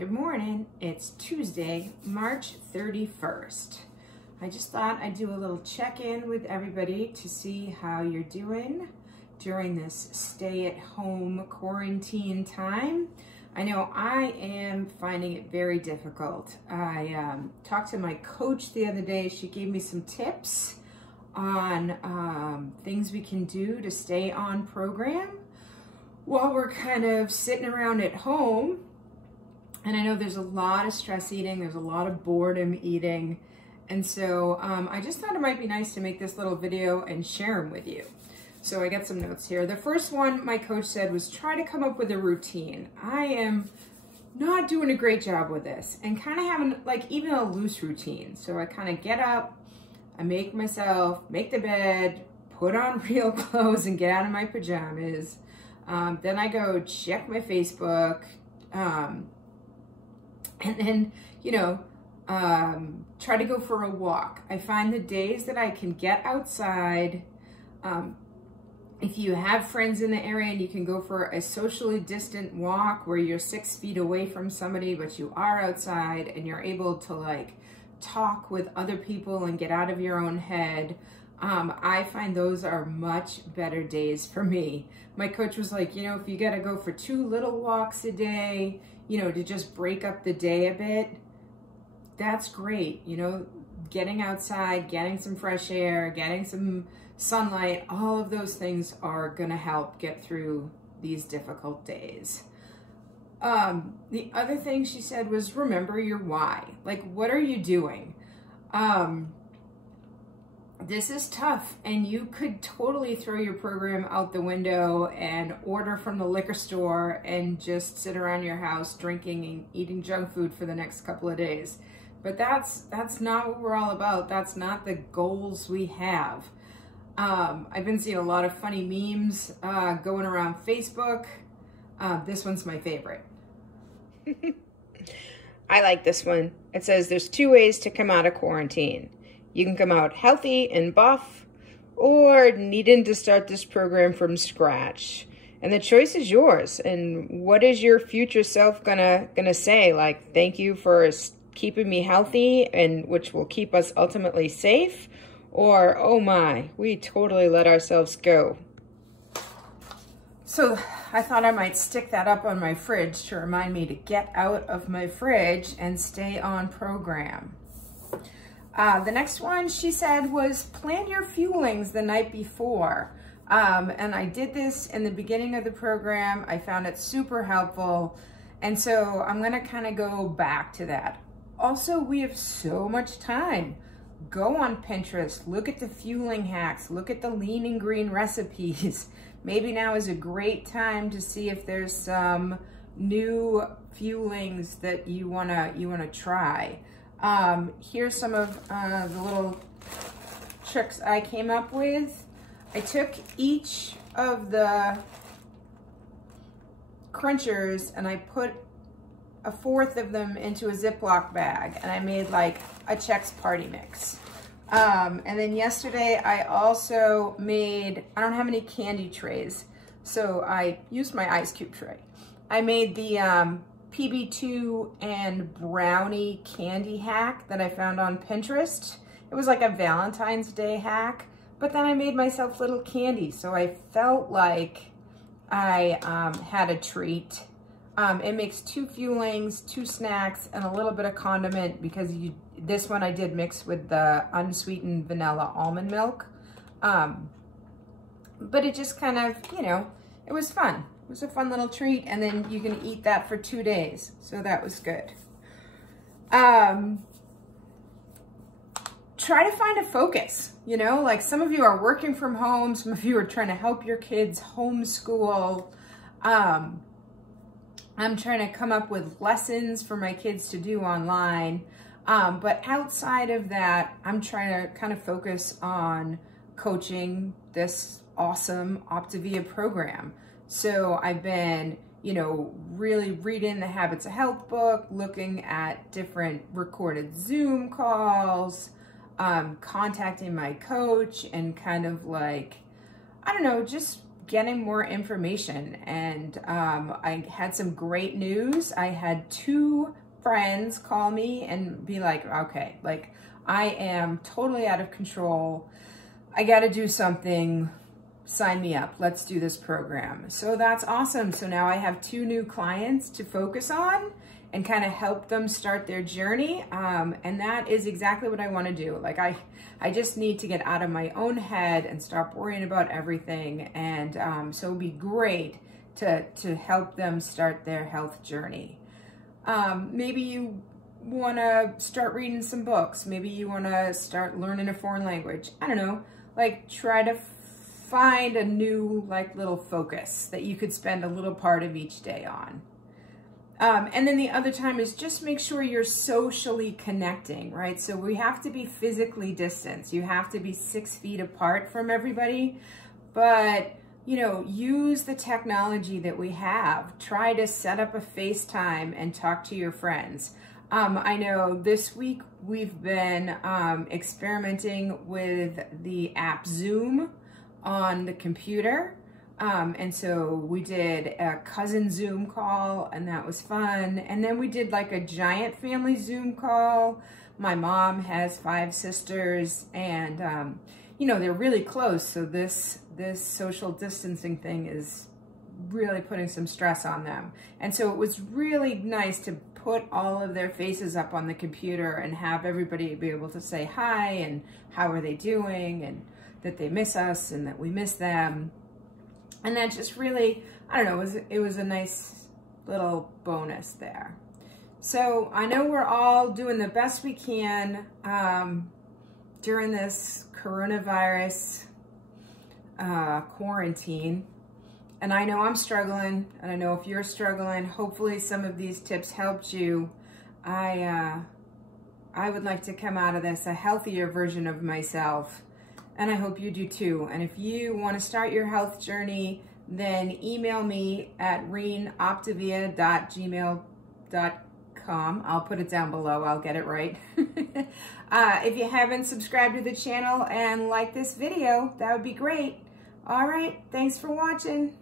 Good morning. It's Tuesday, March 31st. I just thought I'd do a little check-in with everybody to see how you're doing during this stay-at-home quarantine time. I know I am finding it very difficult. I talked to my coach the other day. She gave me some tips on things we can do to stay on program while we're kind of sitting around at home. And I know there's a lot of stress eating, there's a lot of boredom eating. And so I just thought it might be nice to make this little video and share them with you. So I got some notes here. The first one my coach said was try to come up with a routine. I am not doing a great job with this and kind of having like even a loose routine. So I kind of get up, I make the bed, put on real clothes and get out of my pajamas. Then I go check my Facebook, and then, try to go for a walk. I find the days that I can get outside, if you have friends in the area and you can go for a socially distant walk where you're 6 feet away from somebody, but you are outside and you're able to like talk with other people and get out of your own head, I find those are much better days for me. My coach was like, if you got to go for 2 little walks a day, to just break up the day a bit, that's great. Getting outside, getting some fresh air, getting some sunlight, all of those things are going to help get through these difficult days. The other thing she said was remember your why. Like, what are you doing? This is tough, and you could totally throw your program out the window and order from the liquor store and just sit around your house drinking and eating junk food for the next couple of days. But that's not what we're all about. That's not the goals we have. I've been seeing a lot of funny memes going around Facebook. This one's my favorite. I like this one. It says there's 2 ways to come out of quarantine. You can come out healthy and buff, or needing to start this program from scratch. And the choice is yours. And what is your future self gonna say? Like, thank you for keeping me healthy, and which will keep us ultimately safe? Or, oh my, we totally let ourselves go. So I thought I might stick that up on my fridge to remind me to get out of my fridge and stay on program. The next one she said was plan your fuelings the night before. And I did this in the beginning of the program. I found it super helpful. And so I'm gonna kind of go back to that. Also, we have so much time. Go on Pinterest, look at the fueling hacks, look at the lean and green recipes. Maybe now is a great time to see if there's some new fuelings that you wanna try. Here's some of the little tricks I came up with. I took each of the crunchers and I put a 1/4 of them into a Ziploc bag, and I made like a Chex party mix. And then yesterday I also made, I don't have any candy trays, so I used my ice cube tray. I made the PB2 and brownie candy hack that I found on Pinterest. It was like a Valentine's Day hack, but then I made myself little candy, so I felt like I had a treat. It makes 2 fuelings, 2 snacks, and a little bit of condiment because this one I did mix with the unsweetened vanilla almond milk. But it just kind of, it was fun. It was a fun little treat, and then you can eat that for 2 days. So that was good. Try to find a focus, like some of you are working from home, some of you are trying to help your kids homeschool. I'm trying to come up with lessons for my kids to do online. But outside of that, I'm trying to kind of focus on coaching this awesome Optavia program. So I've been, really reading the Habits of Health book, looking at different recorded Zoom calls, contacting my coach, and kind of like, I don't know, just getting more information, and I had some great news. I had 2 friends call me and be like, okay, like I am totally out of control. I got to do something. Sign me up. Let's do this program. So that's awesome. So now I have 2 new clients to focus on and kind of help them start their journey. And that is exactly what I want to do. Like I just need to get out of my own head and stop worrying about everything. And so it'd be great to help them start their health journey. Maybe you want to start reading some books. Maybe you want to start learning a foreign language. I don't know, like try to find a new like little focus that you could spend a little part of each day on. And then the other time is just make sure you're socially connecting, right? So we have to be physically distanced. You have to be 6 feet apart from everybody, but you know, use the technology that we have. Try to set up a FaceTime and talk to your friends. I know this week we've been experimenting with the app Zoom on the computer. And so we did a cousin Zoom call, and that was fun. And then we did like a giant family Zoom call. My mom has 5 sisters, and you know, they're really close. So this social distancing thing is really putting some stress on them. And so it was really nice to put all of their faces up on the computer and have everybody be able to say hi and how are they doing, and that they miss us and that we miss them. And that just really, I don't know, it was a nice little bonus there. So I know we're all doing the best we can during this coronavirus quarantine. And I know I'm struggling, and I know if you're struggling, hopefully some of these tips helped you. I would like to come out of this a healthier version of myself, and I hope you do too. And if you want to start your health journey, then email me at reenoptavia@gmail.com. I'll put it down below. I'll get it right. If you haven't subscribed to the channel and liked this video, that would be great. All right, thanks for watching.